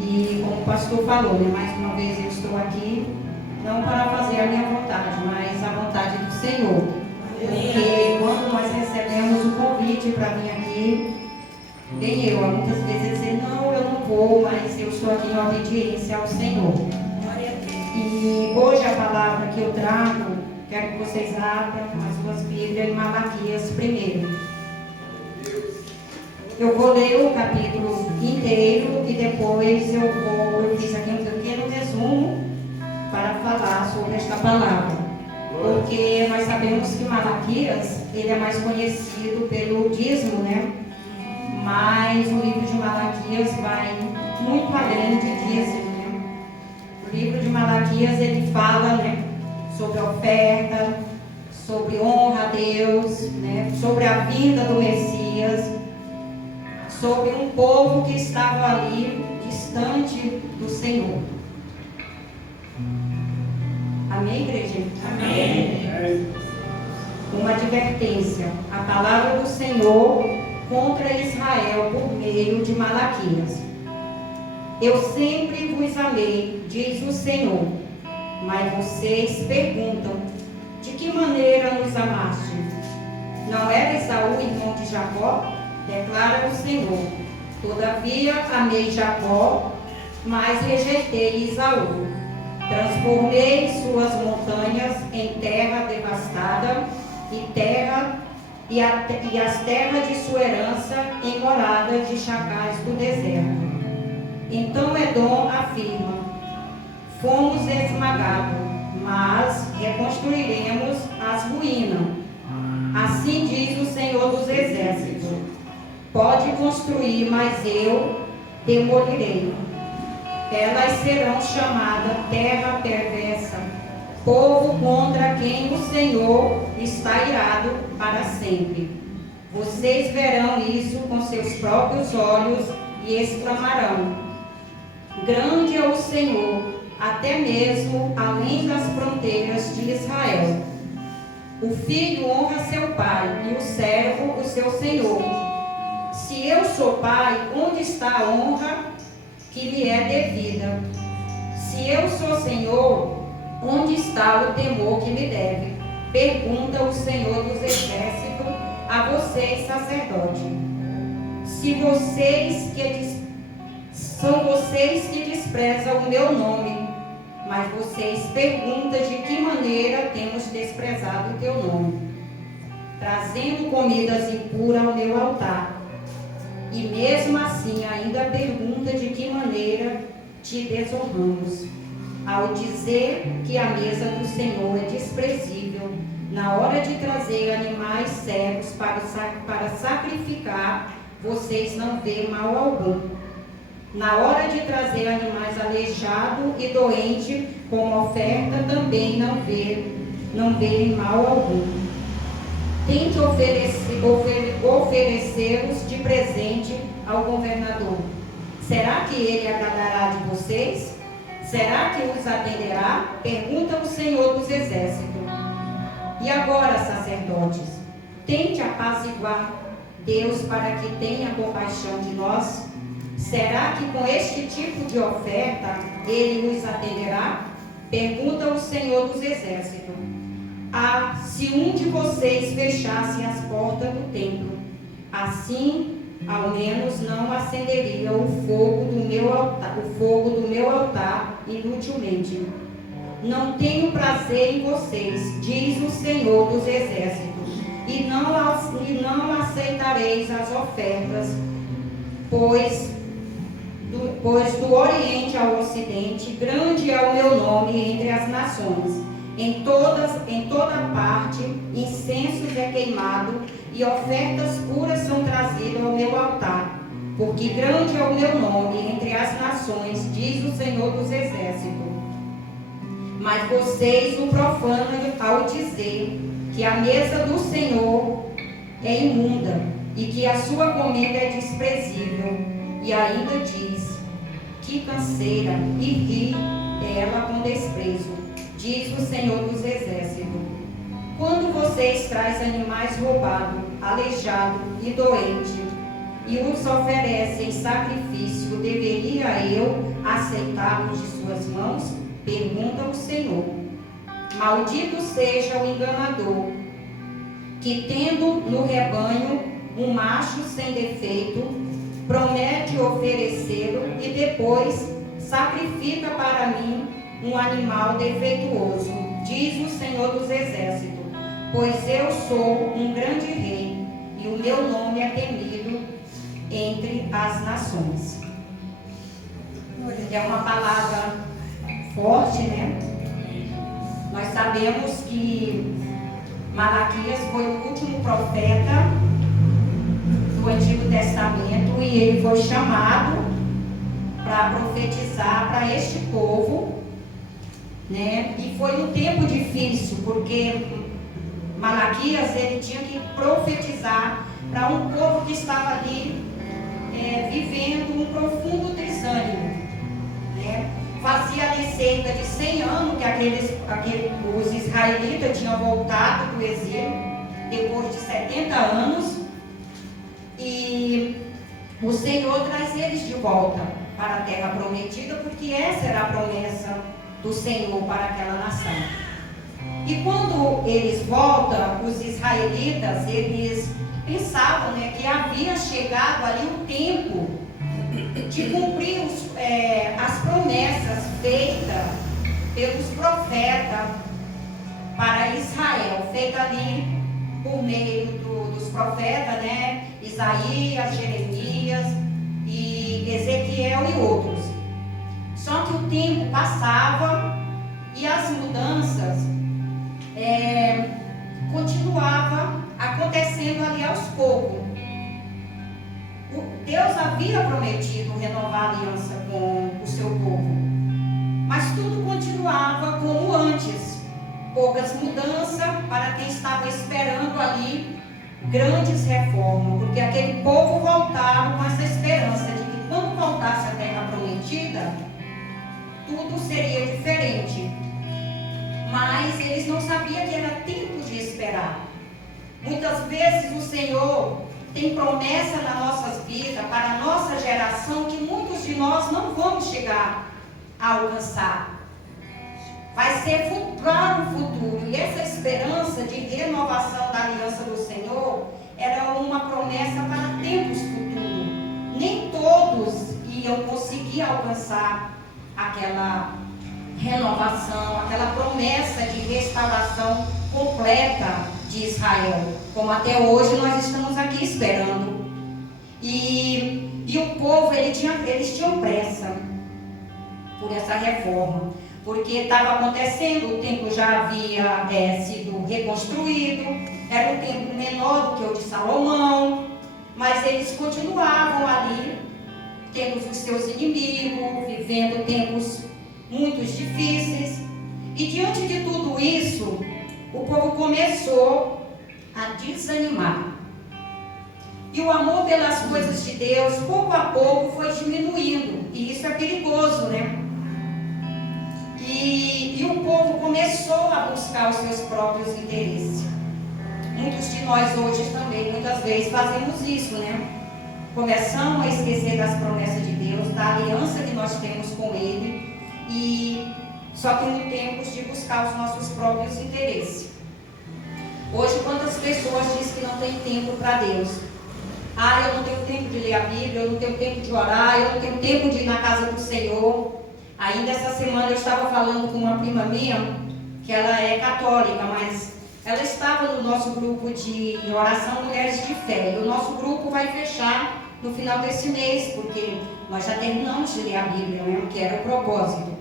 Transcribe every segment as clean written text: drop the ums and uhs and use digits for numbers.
E como o pastor falou, né, mais uma vez eu estou aqui, não para fazer a minha vontade, mas a vontade do Senhor. Porque quando nós recebemos o convite para vir aqui, bem eu, muitas vezes dizer, não, eu não vou, mas eu estou aqui em obediência ao Senhor. E hoje a palavra que eu trago, quero que vocês abram as suas Bíblias em Malaquias primeiro. Eu vou ler o capítulo inteiro e depois eu fiz aqui um pequeno resumo para falar sobre esta palavra. Porque nós sabemos que Malaquias, ele é mais conhecido pelo dízimo, né? Mas o livro de Malaquias vai muito além de dízimo, né? O livro de Malaquias, ele fala, né, sobre a oferta, sobre honra a Deus, né, sobre a vinda do Messias, sobre um povo que estava ali, distante do Senhor. Amém, igreja? Amém. Uma advertência. A palavra do Senhor contra Israel por meio de Malaquias. Eu sempre vos amei, diz o Senhor. Mas vocês perguntam, de que maneira nos amaste? Não era Esaú irmão de Jacó? Declara o Senhor. Todavia amei Jacó, mas rejeitei Esaú. Transformei suas montanhas em terra devastada e as terras de sua herança em morada de chacais do deserto. Então Edom afirma, fomos esmagados, mas reconstruiremos as ruínas. Assim diz o Senhor dos Exércitos. Pode construir, mas eu demolirei. Elas serão chamadas terra perversa, povo contra quem o Senhor está irado para sempre. Vocês verão isso com seus próprios olhos e exclamarão, grande é o Senhor, até mesmo além das fronteiras de Israel. O filho honra seu pai e o servo o seu senhor. Se eu sou pai, onde está a honra que lhe é devida? Se eu sou senhor, onde está o temor que me deve? Pergunta o Senhor dos Exércitos a vocês, sacerdotes. São vocês que desprezam o meu nome, mas vocês perguntam de que maneira temos desprezado o teu nome, trazendo comidas impuras ao meu altar. E mesmo assim ainda pergunta de que maneira te desonramos, ao dizer que a mesa do Senhor é desprezível, na hora de trazer animais cegos para sacrificar, vocês não veem mal algum. Na hora de trazer animais aleijados e doentes como oferta, também não veem mal algum. Tente oferecê-los de presente ao governador. Será que ele agradará de vocês? Será que os atenderá? Pergunta o Senhor dos Exércitos. E agora, sacerdotes, tente apaziguar Deus para que tenha compaixão de nós. Será que com este tipo de oferta ele os atenderá? Pergunta o Senhor dos Exércitos. Ah, se um de vocês fechasse as portas do templo, assim ao menos não acenderia o fogo do meu altar inutilmente. Não tenho prazer em vocês, diz o Senhor dos Exércitos, e não aceitareis as ofertas, pois do Oriente ao Ocidente, grande é o meu nome entre as nações. Em toda parte, incensos é queimado e ofertas puras são trazidas ao meu altar, porque grande é o meu nome entre as nações, diz o Senhor dos Exércitos. Mas vocês o profanam ao dizer que a mesa do Senhor é imunda e que a sua comida é desprezível, e ainda diz, que canseira e ri ela com desprezo, diz o Senhor dos Exércitos. Quando vocês trazem animais roubados, aleijados e doentes, e os oferece em sacrifício, deveria eu aceitá-los de suas mãos? Pergunta o Senhor. Maldito seja o enganador, que tendo no rebanho um macho sem defeito, promete oferecê-lo e depois sacrifica para mim um animal defeituoso, diz o Senhor dos Exércitos, pois eu sou um grande rei e o meu nome é temido entre as nações. É uma palavra forte, né? Nós sabemos que Malaquias foi o último profeta do Antigo Testamento e ele foi chamado para profetizar para este povo, né? E foi um tempo difícil, porque Malaquias ele tinha que profetizar para um povo que estava ali vivendo um profundo desânimo, né? Fazia ali cerca de 100 anos que os israelitas tinham voltado do exílio, depois de 70 anos, e o Senhor traz eles de volta para a terra prometida, porque essa era a promessa do Senhor para aquela nação. E quando eles voltam, os israelitas, eles pensavam, né, que havia chegado ali o tempo de cumprir as promessas feitas pelos profetas para Israel, feita ali por meio dos profetas, né, Isaías, Jeremias e Ezequiel e outros. Só que o tempo passava e as mudanças continuavam acontecendo ali aos poucos. Deus havia prometido renovar a aliança com o seu povo, mas tudo continuava como antes. Poucas mudanças para quem estava esperando ali grandes reformas, porque aquele povo voltava com essa esperança de que quando voltasse à terra prometida, tudo seria diferente. Mas eles não sabiam que era tempo de esperar. Muitas vezes o Senhor tem promessa nas nossas vidas, para a nossa geração, que muitos de nós não vamos chegar a alcançar. Vai ser para o futuro. E essa esperança de renovação da aliança do Senhor era uma promessa para tempos futuros. Nem todos iam conseguir alcançar aquela renovação, aquela promessa de restauração completa de Israel, como até hoje nós estamos aqui esperando. E o povo, eles tinham pressa por essa reforma, porque estava acontecendo, o templo já havia sido reconstruído, era um templo menor do que o de Salomão, mas eles continuavam ali, tendo os seus inimigos, vivendo tempos muito difíceis. E diante de tudo isso, o povo começou a desanimar. E o amor pelas coisas de Deus, pouco a pouco, foi diminuindo. E isso é perigoso, né? E o povo começou a buscar os seus próprios interesses. Muitos de nós hoje também, muitas vezes, fazemos isso, né? Começamos a esquecer das promessas de Deus, da aliança que nós temos com Ele. E só temos tempos de buscar os nossos próprios interesses. Hoje, quantas pessoas dizem que não tem tempo para Deus? Eu não tenho tempo de ler a Bíblia, eu não tenho tempo de orar, eu não tenho tempo de ir na casa do Senhor. Ainda essa semana eu estava falando com uma prima minha, que ela é católica, mas ela estava no nosso grupo de oração Mulheres de Fé. E o nosso grupo vai fechar no final desse mês, porque nós já terminamos de ler a Bíblia, né, que era o propósito.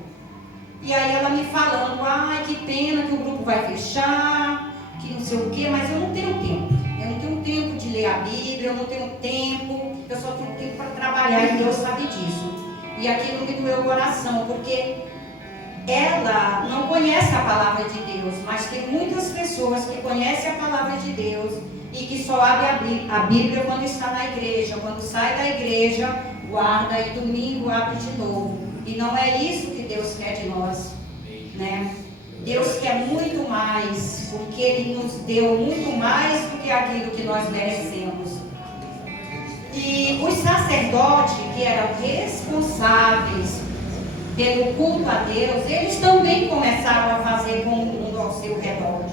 E aí ela me falando, que pena que o grupo vai fechar, que não sei o quê, mas eu não tenho tempo. Eu não tenho tempo de ler a Bíblia, eu não tenho tempo, eu só tenho tempo para trabalhar e Deus sabe disso. E aquilo me doeu o coração, porque ela não conhece a palavra de Deus, mas tem muitas pessoas que conhecem a palavra de Deus e que só abre a Bíblia quando está na igreja, quando sai da igreja, guarda e domingo abre de novo. E não é isso que Deus quer de nós, né? Deus quer muito mais, porque Ele nos deu muito mais do que aquilo que nós merecemos. E os sacerdotes, que eram responsáveis pelo culto a Deus, eles também começaram a fazer com o mundo ao seu redor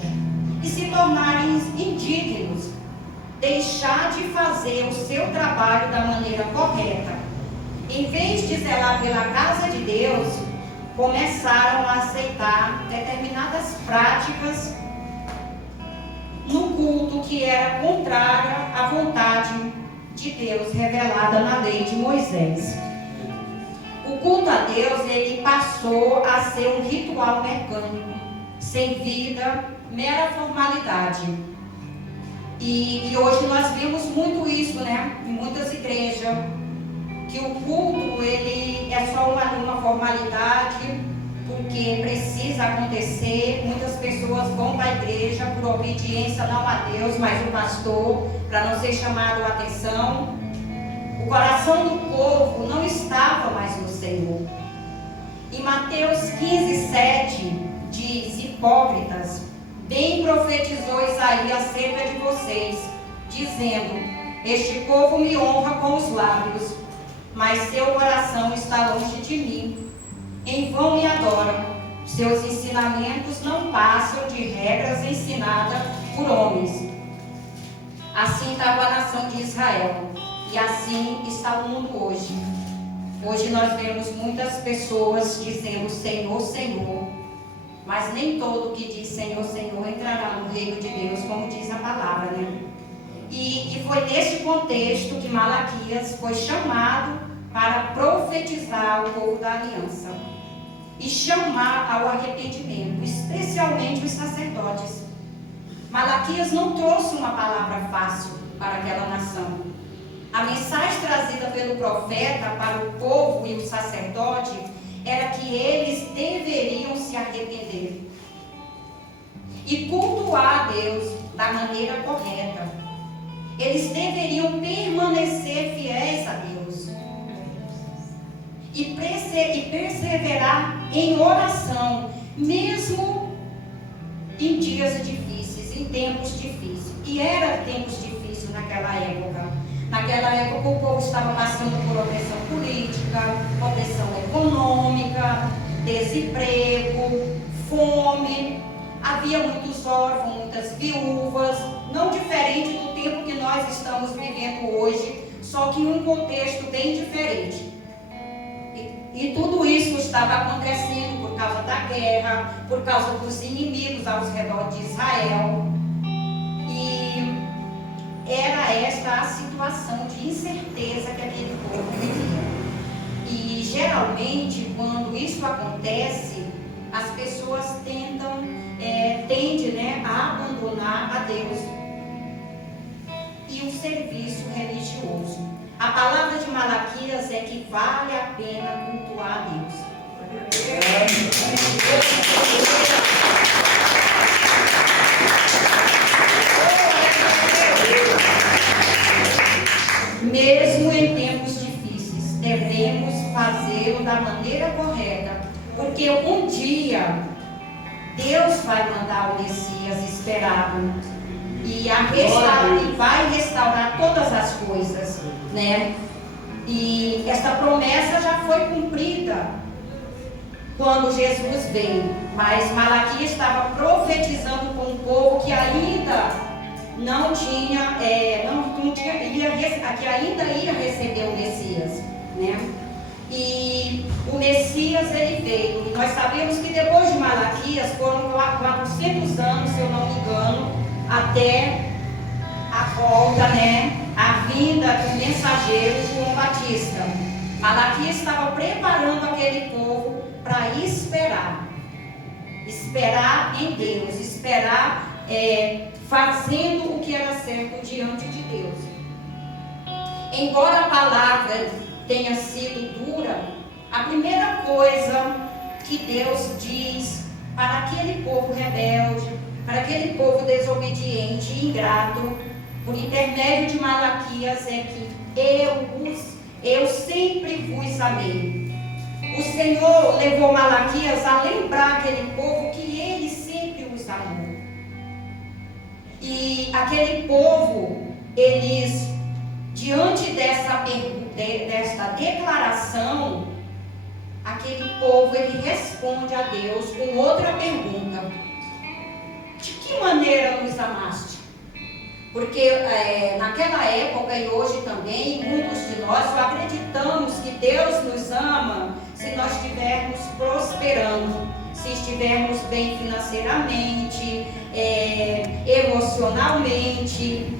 e se tornarem indignos, deixar de fazer o seu trabalho da maneira correta. Em vez de zelar pela casa de Deus, começaram a aceitar determinadas práticas no culto que era contrária à vontade de Deus revelada na lei de Moisés. O culto a Deus, ele passou a ser um ritual mecânico, sem vida, mera formalidade. E hoje nós vemos muito isso, né? Em muitas igrejas, que o culto, ele é só uma formalidade, porque precisa acontecer. Muitas pessoas vão para a igreja por obediência, não a Deus, mas o pastor, para não ser chamado a atenção. O coração do povo não estava mais no Senhor. Em Mateus 15:7 diz: hipócritas, bem profetizou Isaías acerca de vocês, dizendo: este povo me honra com os lábios, mas seu coração está longe de mim. Em vão me adoram. Seus ensinamentos não passam de regras ensinadas por homens. Assim estava a nação de Israel. E assim está o mundo hoje. Hoje nós vemos muitas pessoas dizendo Senhor, Senhor, mas nem todo que diz Senhor, Senhor entrará no reino de Deus, como diz a palavra, né? E foi nesse contexto que Malaquias foi chamado para profetizar ao povo da aliança e chamar ao arrependimento, especialmente os sacerdotes. Malaquias não trouxe uma palavra fácil para aquela nação. A mensagem trazida pelo profeta para o povo e o sacerdote era que eles deveriam se arrepender e cultuar a Deus da maneira correta. Eles deveriam permanecer fiéis a Deus e perseverar em oração, mesmo em dias difíceis, em tempos difíceis. E era tempos difíceis naquela época. Naquela época o povo estava passando por opressão política, opressão econômica, desemprego, fome. Havia muitos órfãos, muitas viúvas, não diferente do tempo que nós estamos vivendo hoje, só que em um contexto bem diferente. E tudo isso estava acontecendo por causa da guerra, por causa dos inimigos ao redor de Israel. E era esta a situação de incerteza que aquele povo vivia. E geralmente, quando isso acontece, as pessoas tendem, né, a abandonar a Deus e o serviço religioso. A palavra de Malaquias é que vale a pena cultuar a Deus. Mesmo em tempos difíceis, devemos fazê-lo da maneira correta, porque um dia Deus vai mandar o Messias esperado e vai restaurar todas as coisas, né? E essa promessa já foi cumprida quando Jesus veio, mas Malaquias estava profetizando com um povo que ainda não tinha, que ainda ia receber o Messias, né? E o Messias, ele veio, e nós sabemos que depois de Malaquias foram 400 anos, se eu não me engano, até a volta, né, a vinda do mensageiro João Batista. Malaquias estava preparando aquele povo para esperar em Deus, esperar fazendo o que era certo diante de Deus. Embora a palavra tenha sido dura, a primeira coisa que Deus diz para aquele povo rebelde, para aquele povo desobediente e ingrato, por intermédio de Malaquias, é que eu sempre vos amei. O Senhor levou Malaquias a lembrar aquele povo que ele sempre os amou. E aquele povo, eles Diante desta declaração, aquele povo ele responde a Deus com outra pergunta: de que maneira nos amaste? Porque naquela época e hoje também, muitos de nós só acreditamos que Deus nos ama se nós estivermos prosperando, se estivermos bem financeiramente, emocionalmente,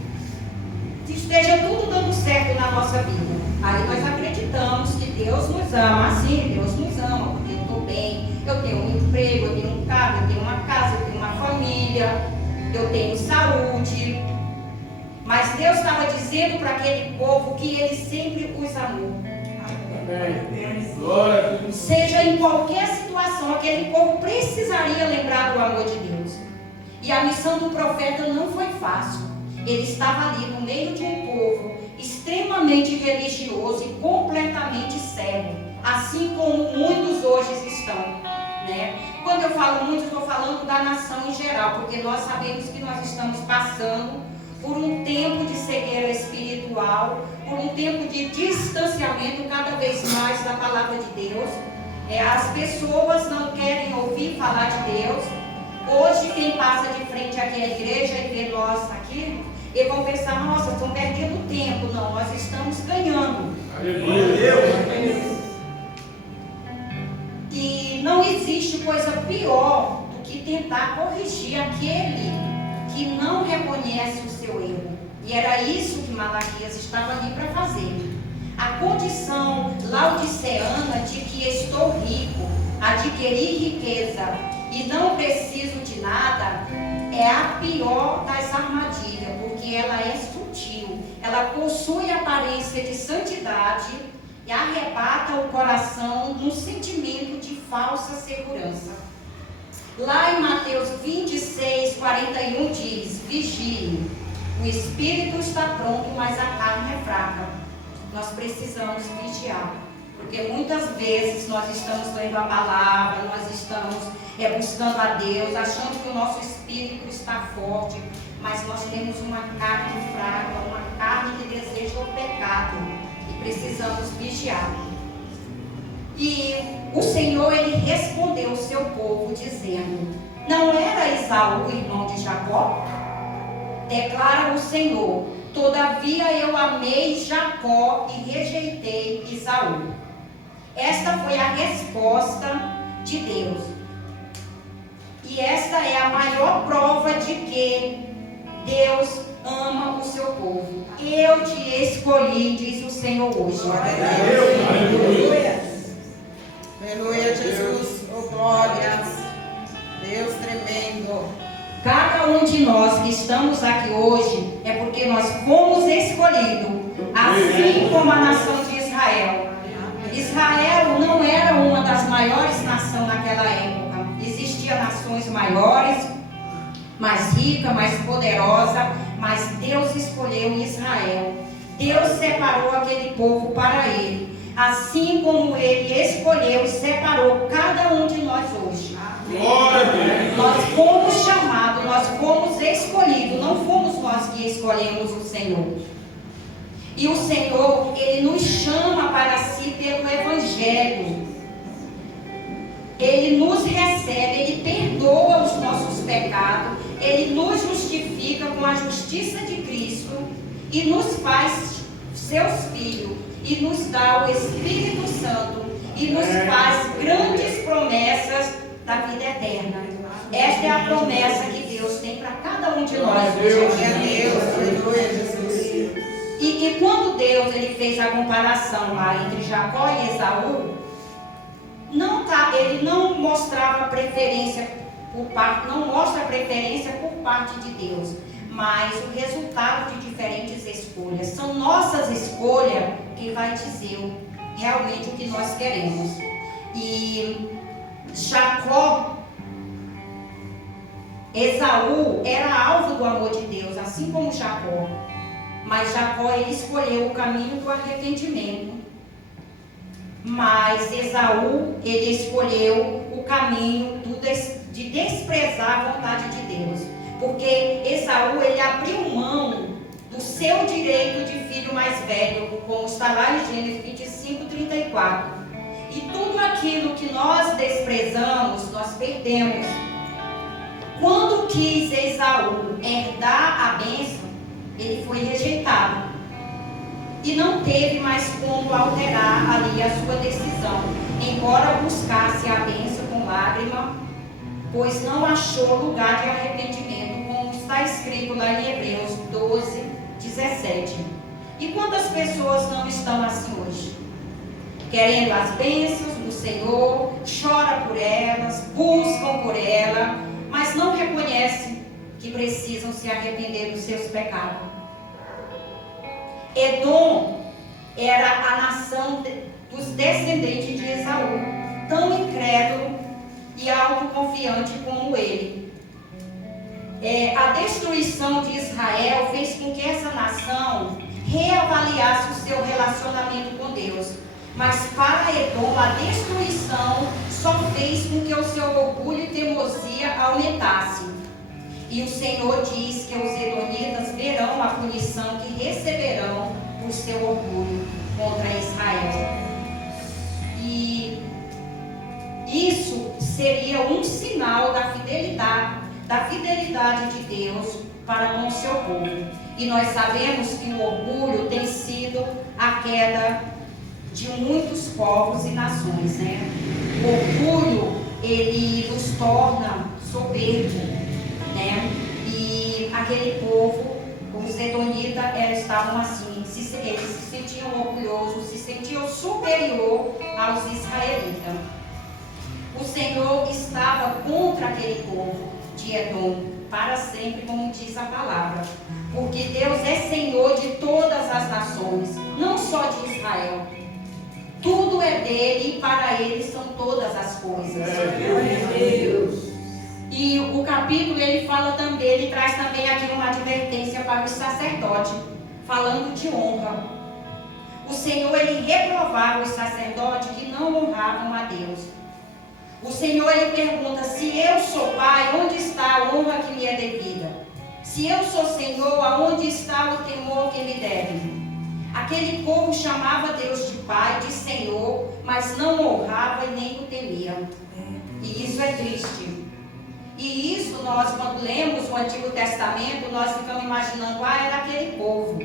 se esteja tudo dando certo na nossa vida. Aí nós acreditamos que Deus nos ama. Assim, Deus nos ama, porque eu estou bem, eu tenho um emprego, eu tenho um carro, eu tenho uma casa, eu tenho uma família, eu tenho saúde. Mas Deus estava dizendo para aquele povo que Ele sempre os amou. Seja em qualquer situação, aquele povo precisaria lembrar do amor de Deus. E a missão do profeta não foi fácil. Ele estava ali no meio de um povo extremamente religioso e completamente cego, assim como muitos hoje estão, né? Quando eu falo muitos, estou falando da nação em geral, porque nós sabemos que nós estamos passando por um tempo de cegueira espiritual, por um tempo de distanciamento cada vez mais da palavra de Deus. As pessoas não querem ouvir falar de Deus. Hoje quem passa de frente aqui à igreja e vê nós aqui, eles vão pensar: nossa, estão perdendo tempo. Não, nós estamos ganhando. Aleluia. E não existe coisa pior do que tentar corrigir aquele que não reconhece o seu erro. E era isso que Malaquias estava ali para fazer. A condição laodiceana de que estou rico, adquiri riqueza e não preciso de nada, é a pior das armadilhas, porque ela é sutil, ela possui aparência de santidade e arrebata o coração num sentimento de falsa segurança. Lá em Mateus 26, 41 diz: vigiem, o espírito está pronto, mas a carne é fraca. Nós precisamos vigiar, porque muitas vezes nós estamos lendo a palavra, nós estamos buscando a Deus, achando que o nosso espírito está forte, mas nós temos uma carne fraca, uma carne que deseja o pecado, e precisamos vigiar. E o Senhor, Ele respondeu ao seu povo dizendo: não era Esaú irmão de Jacó? Declara o Senhor: todavia eu amei Jacó e rejeitei Esaú. Esta foi a resposta de Deus. E esta é a maior prova de que Deus ama o seu povo. Eu te escolhi, diz o Senhor hoje. Aleluia. Aleluia, Jesus. Oh, glórias. Deus tremendo. Cada um de nós que estamos aqui hoje é porque nós fomos escolhidos, assim como a nação de Israel. Israel não era uma das maiores nações naquela época. Existiam nações maiores, mais ricas, mais poderosas, mas Deus escolheu Israel. Deus separou aquele povo para Ele, assim como Ele escolheu e separou cada um de nós hoje. Nós fomos chamados, nós fomos escolhidos, não fomos nós que escolhemos o Senhor. E o Senhor, Ele nos chama para si pelo Evangelho. Ele nos recebe, Ele perdoa os nossos pecados, Ele nos justifica com a justiça de Cristo e nos faz seus filhos, e nos dá o Espírito Santo, e nos faz grandes promessas da vida eterna. Esta é a promessa que Deus tem para cada um de nós. E quando Deus ele fez a comparação lá entre Jacó e Esaú, ele não mostrava preferência não mostra preferência por parte de Deus, mas o resultado de diferentes escolhas. São nossas escolhas que vai dizer realmente o que nós queremos. E Esaú era alvo do amor de Deus, assim como Jacó. Mas Jacó ele escolheu o caminho do arrependimento. Mas Esaú ele escolheu o caminho de desprezar a vontade de Deus. Porque Esaú ele abriu mão do seu direito de filho filho mais velho, como está lá em Gênesis 25, 34. E tudo aquilo que nós desprezamos, nós perdemos. Quando quis Esaú herdar a bênção, ele foi rejeitado. E não teve mais como alterar ali a sua decisão, embora buscasse a bênção com lágrima, pois não achou lugar de arrependimento, como está escrito lá em Hebreus 12, 17. E quantas pessoas não estão assim hoje? Querendo as bênçãos do Senhor, chora por elas, buscam por ela, mas não reconhecem que precisam se arrepender dos seus pecados. Edom era a nação dos descendentes de Esaú, tão incrédulo e autoconfiante como ele. A destruição de Israel fez com que essa nação reavaliasse o seu relacionamento com Deus. Mas para Edom, a destruição só fez com que o seu orgulho e teimosia aumentasse. E o Senhor diz que os edonitas verão a punição que receberão por seu orgulho contra Israel. E isso seria um sinal da fidelidade de Deus para com o seu povo. E nós sabemos que o orgulho tem sido a queda de muitos povos e nações, né? O orgulho, ele nos torna soberbo, né? E aquele povo, os edonitas, estavam assim, eles se sentiam orgulhosos, se sentiam superior aos israelitas. O Senhor estava contra aquele povo de Edom para sempre, como diz a palavra, porque Deus é Senhor de todas as nações, não só de Israel. Tudo é dele e para ele são todas as coisas. E o capítulo ele fala também, ele traz também aqui uma advertência para os sacerdotes, falando de honra. O Senhor ele reprovava os sacerdotes que não honravam a Deus. O Senhor ele pergunta: se eu sou pai, onde está a honra que me é devida? Se eu sou Senhor, aonde está o temor que me deve? Aquele povo chamava Deus de Pai, de Senhor, mas não honrava e nem o temia. E isso é triste. E isso nós, quando lemos o Antigo Testamento, nós ficamos imaginando, era aquele povo.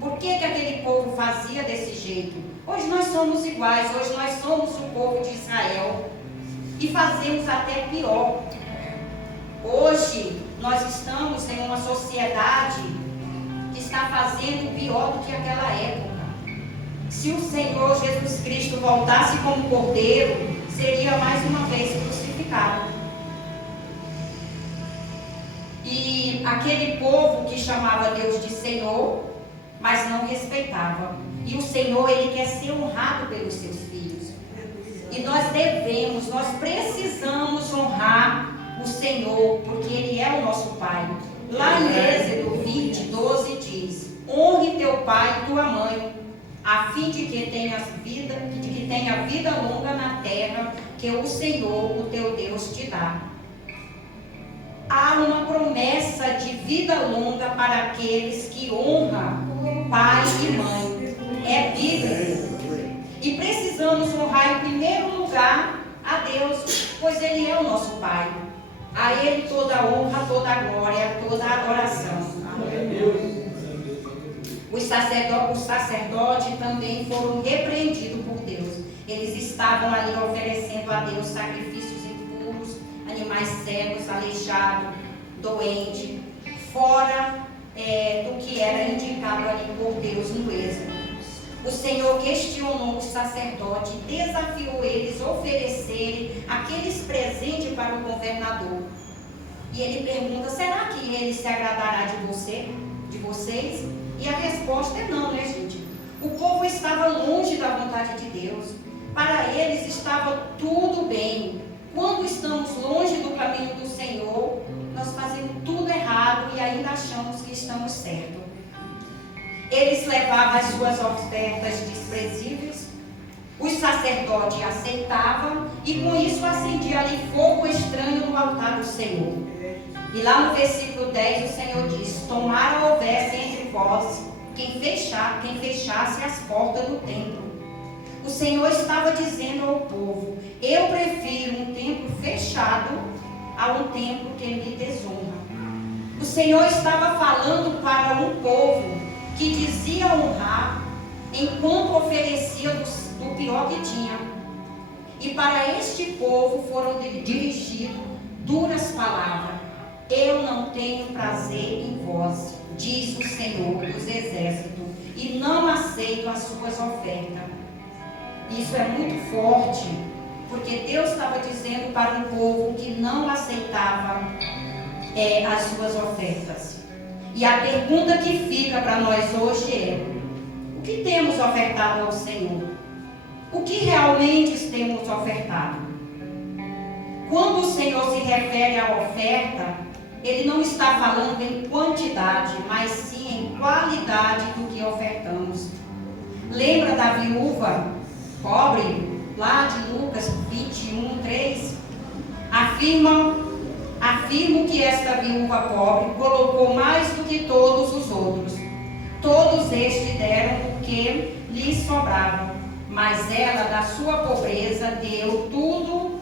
Por que aquele povo fazia desse jeito? Hoje nós somos iguais, hoje nós somos o povo de Israel. E fazemos até pior. Hoje nós estamos em uma sociedade que está fazendo pior do que aquela época. Se o Senhor Jesus Cristo voltasse como cordeiro, seria mais uma vez crucificado. E aquele povo que chamava Deus de Senhor, mas não respeitava. E o Senhor, ele quer ser honrado pelos seus filhos. E nós precisamos honrar o Senhor, porque ele é o nosso Pai. Lá em Êxodo 20, 12 diz: honre teu pai e tua mãe, a fim de que tenha vida longa na terra que o Senhor, o teu Deus, te dá. Há uma promessa de vida longa para aqueles que honram pai e mãe. É bíblico. E precisamos honrar em primeiro lugar a Deus, pois ele é o nosso Pai. A ele toda a honra, toda a glória, toda a adoração. Os sacerdotes também foram repreendidos por Deus. Eles estavam ali oferecendo a Deus sacrifícios impuros, animais cegos, aleijados, doentes, fora do que era indicado ali por Deus no Êxodo. O Senhor questionou os sacerdotes e desafiou eles a oferecerem aqueles presentes para o governador. E ele pergunta: será que ele se agradará de vocês? E a resposta é não, né, gente? O povo estava longe da vontade de Deus. Para eles estava tudo bem. Quando estamos longe do caminho do Senhor, nós fazemos tudo errado e ainda achamos que estamos certos. Eles levavam as suas ofertas desprezíveis, os sacerdotes aceitavam e com isso acendia ali fogo estranho no altar do Senhor. E lá no versículo 10 o Senhor diz: tomara houvesse entre vós quem fechasse as portas do templo. O Senhor estava dizendo ao povo: eu prefiro um templo fechado a um templo que me desonra. O Senhor estava falando para um povo que dizia honrar enquanto oferecia do pior que tinha. E para este povo foram dirigidas duras palavras: eu não tenho prazer em vós, diz o Senhor dos Exércitos, e não aceito as suas ofertas. Isso é muito forte, porque Deus estava dizendo para um povo que não aceitava as suas ofertas. E a pergunta que fica para nós hoje é: o que temos ofertado ao Senhor? O que realmente temos ofertado? Quando o Senhor se refere à oferta, Ele não está falando em quantidade, mas sim em qualidade do que ofertamos. Lembra da viúva pobre, lá de Lucas 21:3? Afirmo que esta viúva pobre colocou mais do que todos os outros. Todos estes deram o que lhes sobrava, mas ela, da sua pobreza, deu tudo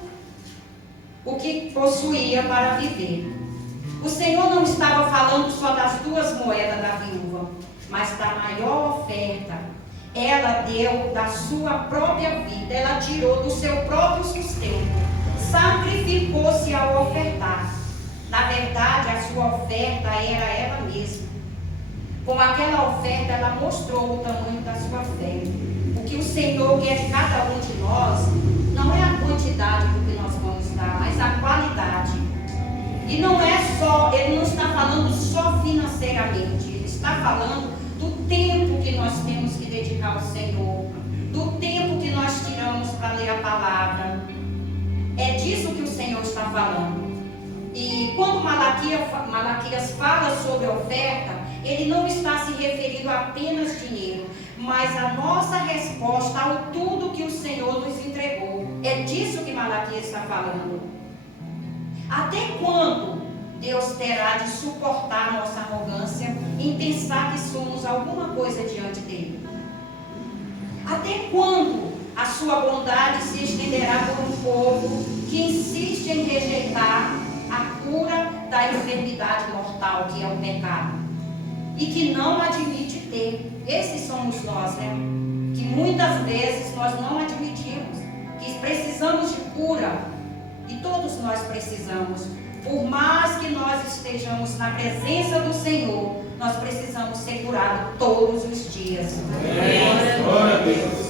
o que possuía para viver. O Senhor não estava falando só das 2 moedas da viúva, mas da maior oferta. Ela deu da sua própria vida, ela tirou do seu próprio sustento, sacrificou-se ao ofertar. Na verdade, a sua oferta era ela mesma. Com aquela oferta, ela mostrou o tamanho da sua fé. O que o Senhor quer de cada um de nós não é a quantidade do que nós vamos dar, mas a qualidade. E não é só, Ele não está falando só financeiramente, Ele está falando do tempo que nós temos que dedicar ao Senhor, do tempo que nós tiramos para ler a palavra. É disso que o Senhor está falando. E quando Malaquias fala sobre oferta, ele não está se referindo a apenas dinheiro, mas a nossa resposta ao tudo que o Senhor nos entregou. É disso que Malaquias está falando. Até quando Deus terá de suportar nossa arrogância em pensar que somos alguma coisa diante dele? Até quando a sua bondade se estenderá por um povo que insiste em rejeitar a cura da enfermidade mortal que é o pecado e que não admite ter? Esses somos nós, né? Que muitas vezes nós não admitimos que precisamos de cura. E todos nós precisamos. Por mais que nós estejamos na presença do Senhor, nós precisamos ser curados todos os dias. Glória a Deus.